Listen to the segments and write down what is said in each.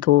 2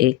1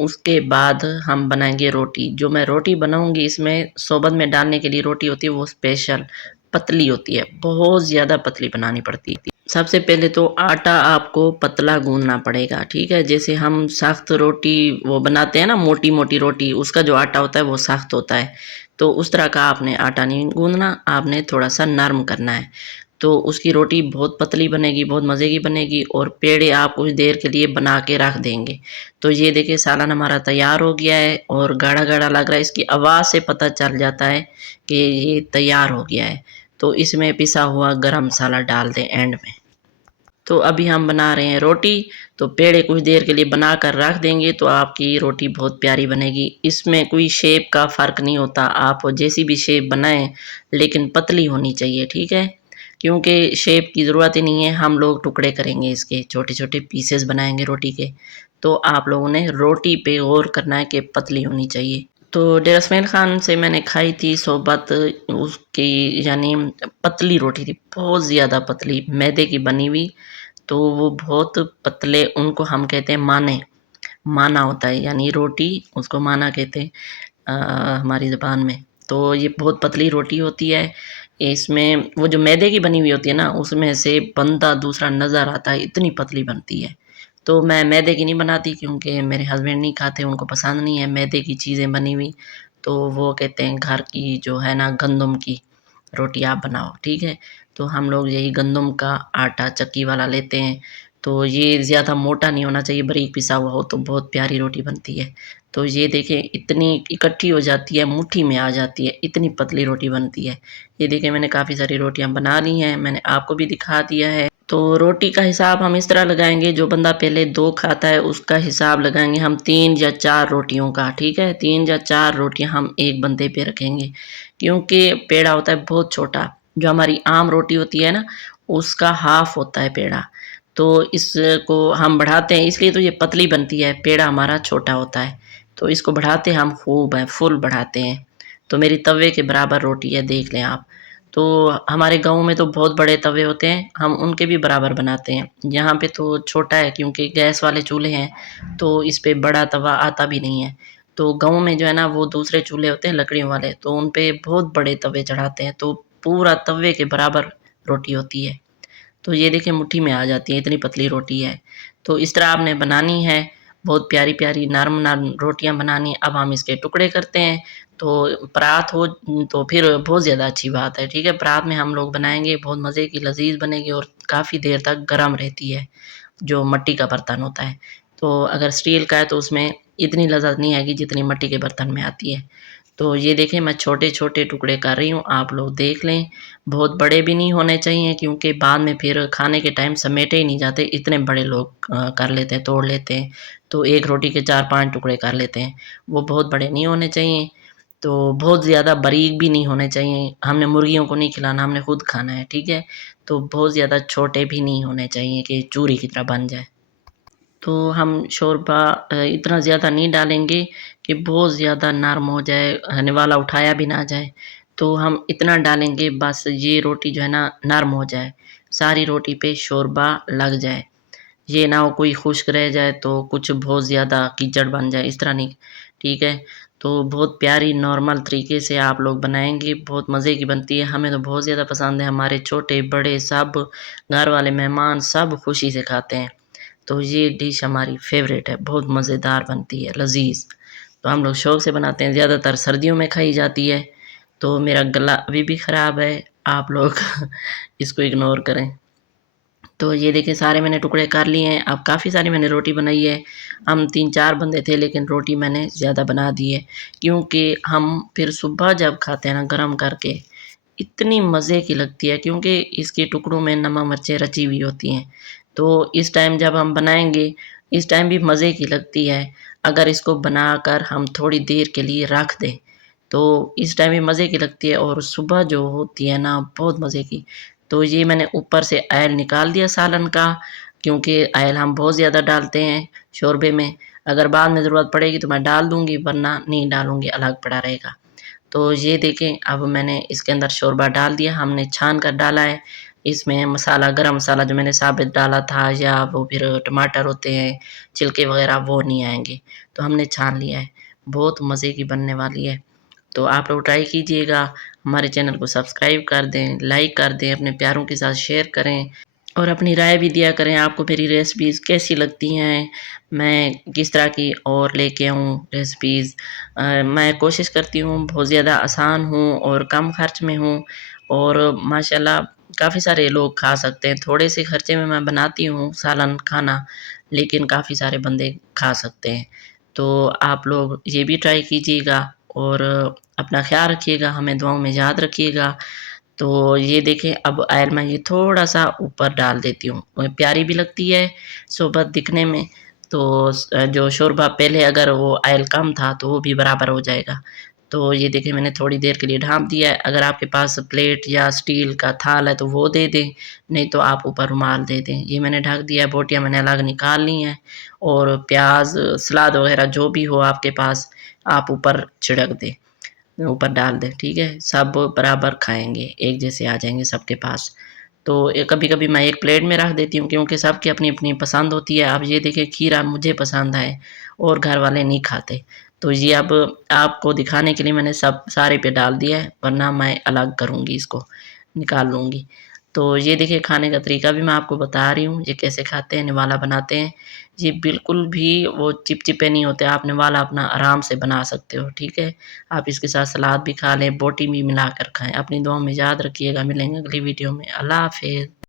اس کے بعد ہم بنائیں گے روٹی. جو میں روٹی بناؤں گی اس میں صوبت میں ڈالنے کے لیے روٹی ہوتی ہے وہ اسپیشل پتلی ہوتی ہے، بہت زیادہ پتلی بنانی پڑتی ہے. سب سے پہلے تو آٹا آپ کو پتلا گوندنا پڑے گا، ٹھیک ہے. جیسے ہم سخت روٹی وہ بناتے ہیں نا، موٹی موٹی روٹی، اس کا جو آٹا ہوتا ہے وہ سخت ہوتا ہے. تو اس طرح کا آپ نے آٹا نہیں گوندنا، آپ نے تھوڑا سا نرم کرنا ہے. تو اس کی روٹی بہت پتلی بنے گی، بہت مزے کی بنے گی، اور پیڑے آپ کچھ دیر کے لیے بنا کے رکھ دیں گے. تو یہ دیکھیں سالن ہمارا تیار ہو گیا ہے، اور گاڑھا گاڑھا لگ رہا ہے. اس کی آواز سے پتہ چل جاتا ہے کہ یہ تیار ہو گیا ہے. تو اس میں پسا ہوا گرم مسالہ ڈال دیں اینڈ میں. تو ابھی ہم بنا رہے ہیں روٹی. تو پیڑے کچھ دیر کے لیے بنا کر رکھ دیں گے تو آپ کی روٹی بہت پیاری بنے گی. اس میں کوئی شیپ کا فرق نہیں ہوتا، آپ جیسی بھی شیپ بنائیں لیکن پتلی ہونی چاہیے، ٹھیک ہے. کیونکہ شیپ کی ضرورت ہی نہیں ہے، ہم لوگ ٹکڑے کریں گے، اس کے چھوٹے چھوٹے پیسز بنائیں گے روٹی کے. تو آپ لوگوں نے روٹی پہ غور کرنا ہے کہ پتلی ہونی چاہیے. تو ڈیرہ اسماعیل خان سے میں نے کھائی تھی صحبت، اس کی یعنی پتلی روٹی تھی، بہت زیادہ پتلی، میدے کی بنی ہوئی. تو وہ بہت پتلے، ان کو ہم کہتے ہیں مانے. مانا ہوتا ہے یعنی روٹی، اس کو مانا کہتے ہیں ہماری زبان میں. تو یہ بہت پتلی روٹی ہوتی ہے. اس میں وہ جو میدے کی بنی ہوئی ہوتی ہے نا، اس میں سے بنتا دوسرا نظر آتا ہے، اتنی پتلی بنتی ہے. تو میں میدے کی نہیں بناتی کیونکہ میرے ہسبینڈ نہیں کھاتے، ان کو پسند نہیں ہے میدے کی چیزیں بنی ہوئی. تو وہ کہتے ہیں گھر کی جو ہے نا گندم کی روٹی آپ بناؤ، ٹھیک ہے. تو ہم لوگ یہی گندم کا آٹا چکی والا لیتے ہیں. تو یہ زیادہ موٹا نہیں ہونا چاہیے، باریک پسا ہوا ہو تو بہت پیاری روٹی بنتی ہے. تو یہ دیکھیں اتنی اکٹھی ہو جاتی ہے، مٹھی میں آ جاتی ہے، اتنی پتلی روٹی بنتی ہے. یہ دیکھیں میں نے کافی ساری روٹیاں بنا لی ہیں، میں نے آپ کو بھی دکھا دیا ہے. تو روٹی کا حساب ہم اس طرح لگائیں گے، جو بندہ پہلے 2 کھاتا ہے اس کا حساب لگائیں گے ہم 3 یا 4 روٹیوں کا، ٹھیک ہے. 3 یا 4 روٹیاں ہم ایک بندے پہ رکھیں گے، کیونکہ پیڑا ہوتا ہے بہت چھوٹا. جو ہماری عام روٹی ہوتی ہے نا، اس کا ہاف ہوتا ہے پیڑا. تو اس کو ہم بڑھاتے ہیں، اس لیے تو یہ پتلی بنتی ہے، پیڑا ہمارا چھوٹا ہوتا ہے. تو اس کو بڑھاتے ہم خوب ہیں، فل بڑھاتے ہیں. تو میری توے کے برابر روٹی ہے، دیکھ لیں آپ. تو ہمارے گاؤں میں تو بہت بڑے توے ہوتے ہیں، ہم ان کے بھی برابر بناتے ہیں. یہاں پہ تو چھوٹا ہے کیونکہ گیس والے چولہے ہیں، تو اس پہ بڑا توا آتا بھی نہیں ہے. تو گاؤں میں جو ہے نا وہ دوسرے چولہے ہوتے ہیں لکڑیوں والے، تو ان پہ بہت بڑے توے چڑھاتے ہیں، تو پورا توے کے برابر روٹی ہوتی ہے. تو یہ دیکھیں مٹھی میں آ جاتی ہے، اتنی پتلی روٹی ہے. تو اس طرح آپ نے بنانی ہے، بہت پیاری پیاری نرم نرم روٹیاں بنانی. اب ہم اس کے ٹکڑے کرتے ہیں. تو پرات ہو تو پھر بہت زیادہ اچھی بات ہے، ٹھیک ہے. پرات میں ہم لوگ بنائیں گے، بہت مزے کی لذیذ بنے گی اور کافی دیر تک گرم رہتی ہے، جو مٹی کا برتن ہوتا ہے. تو اگر اسٹیل کا ہے تو اس میں اتنی لذت نہیں آئے گی جتنی مٹی کے برتن میں آتی ہے. تو یہ دیکھیں میں چھوٹے چھوٹے ٹکڑے کر رہی ہوں، آپ لوگ دیکھ لیں. بہت بڑے بھی نہیں ہونے چاہیے کیونکہ بعد میں پھر کھانے کے ٹائم سمیٹے ہی نہیں جاتے، اتنے بڑے لوگ کر لیتے ہیں، توڑ لیتے ہیں. تو ایک روٹی کے 4-5 ٹکڑے کر لیتے ہیں، وہ بہت بڑے نہیں ہونے چاہیے. تو بہت زیادہ باریک بھی نہیں ہونے چاہیے، ہم نے مرغیوں کو نہیں کھلانا، ہم نے خود کھانا ہے، ٹھیک ہے. تو بہت زیادہ چھوٹے بھی نہیں ہونے چاہیے کہ چوری کی طرح بن جائے. تو ہم شوربہ اتنا زیادہ نہیں ڈالیں گے کہ بہت زیادہ نرم ہو جائے، نوالا اٹھایا بھی نہ جائے. تو ہم اتنا ڈالیں گے بس یہ روٹی جو ہے نا نرم ہو جائے، ساری روٹی پہ شوربہ لگ جائے. یہ نہ ہو کوئی خشک رہ جائے تو کچھ بہت زیادہ کیچڑ بن جائے، اس طرح نہیں، ٹھیک ہے. تو بہت پیاری نارمل طریقے سے آپ لوگ بنائیں گے، بہت مزے کی بنتی ہے. ہمیں تو بہت زیادہ پسند ہے، ہمارے چھوٹے بڑے سب گھر والے مہمان سب خوشی سے کھاتے ہیں. تو یہ ڈش ہماری فیوریٹ ہے، بہت مزیدار بنتی ہے، لذیذ. تو ہم لوگ شوق سے بناتے ہیں، زیادہ تر سردیوں میں کھائی جاتی ہے. تو میرا گلا ابھی بھی خراب ہے، آپ لوگ اس کو اگنور کریں. تو یہ دیکھیں سارے میں نے ٹکڑے کر لیے ہیں. اب کافی ساری میں نے روٹی بنائی ہے، ہم 3-4 بندے تھے لیکن روٹی میں نے زیادہ بنا دی ہے. کیونکہ ہم پھر صبح جب کھاتے ہیں نا گرم کر کے، اتنی مزے کی لگتی ہے کیونکہ اس کے ٹکڑوں میں نمک مرچیں رچی ہوئی ہوتی ہیں. تو اس ٹائم جب ہم بنائیں گے، اس ٹائم بھی مزے کی لگتی ہے. اگر اس کو بنا کر ہم تھوڑی دیر کے لیے رکھ دیں تو اس ٹائم بھی مزے کی لگتی ہے، اور صبح جو ہوتی ہے نا بہت مزے کی. تو یہ میں نے اوپر سے آئل نکال دیا سالن کا، کیونکہ آئل ہم بہت زیادہ ڈالتے ہیں شوربے میں. اگر بعد میں ضرورت پڑے گی تو میں ڈال دوں گی، ورنہ نہیں ڈالوں گی، الگ پڑا رہے گا. تو یہ دیکھیں اب میں نے اس کے اندر شوربہ ڈال دیا، ہم نے چھان کر ڈالا ہے. اس میں مسالہ گرم مسالہ جو میں نے ثابت ڈالا تھا یا وہ پھر ٹماٹر ہوتے ہیں چھلکے وغیرہ وہ نہیں آئیں گے، تو ہم نے چھان لیا ہے، بہت مزے کی بننے والی ہے۔ تو آپ لوگ ٹرائی کیجئے گا، ہمارے چینل کو سبسکرائب کر دیں، لائک کر دیں، اپنے پیاروں کے ساتھ شیئر کریں اور اپنی رائے بھی دیا کریں آپ کو میری ریسیپیز کیسی لگتی ہیں، میں کس طرح کی اور لے کے آؤں ریسیپیز۔ میں کوشش کرتی ہوں بہت زیادہ آسان ہوں اور کم خرچ میں ہوں اور ماشاءاللہ کافی سارے لوگ کھا سکتے ہیں، تھوڑے سے خرچے میں میں بناتی ہوں سالن کھانا، لیکن کافی سارے بندے کھا سکتے ہیں۔ تو آپ لوگ یہ بھی ٹرائی کیجیے گا اور اپنا خیال رکھیے گا، ہمیں دعاؤں میں یاد رکھیے گا۔ تو یہ دیکھیں اب آئل میں یہ تھوڑا سا اوپر ڈال دیتی ہوں، پیاری بھی لگتی ہے صحبت دکھنے میں۔ تو جو شوربہ پہلے اگر وہ آئل کم تھا تو وہ بھی برابر ہو جائے گا۔ تو یہ دیکھیں میں نے تھوڑی دیر کے لیے ڈھانپ دیا ہے، اگر آپ کے پاس پلیٹ یا اسٹیل کا تھال ہے تو وہ دے دیں، نہیں تو آپ اوپر رومال دے دیں۔ یہ میں نے ڈھک دیا ہے، بوٹیاں میں نے الگ نکال لی ہیں اور پیاز سلاد وغیرہ جو بھی ہو آپ کے پاس آپ اوپر چھڑک دیں، اوپر ڈال دیں، ٹھیک ہے، سب برابر کھائیں گے، ایک جیسے آ جائیں گے سب کے پاس۔ تو کبھی کبھی میں ایک پلیٹ میں رکھ دیتی ہوں کیونکہ سب کی اپنی اپنی پسند ہوتی ہے۔ اب یہ دیکھیں کھیرا مجھے پسند ہے اور گھر والے نہیں کھاتے، تو یہ اب آپ کو دکھانے کے لیے میں نے سارے پہ ڈال دیا ہے، ورنہ میں الگ کروں گی، اس کو نکال لوں گی۔ تو یہ دیکھیں کھانے کا طریقہ بھی میں آپ کو بتا رہی ہوں، یہ کیسے کھاتے ہیں، نوالا بناتے ہیں۔ یہ بالکل بھی وہ چپچپے نہیں ہوتے، آپ نوالا اپنا آرام سے بنا سکتے ہو، ٹھیک ہے۔ آپ اس کے ساتھ سلاد بھی کھا لیں، بوٹی بھی ملا کر کھائیں۔ اپنی دعاؤں میں یاد رکھیے گا، ملیں گے اگلی ویڈیو میں، اللہ حافظ۔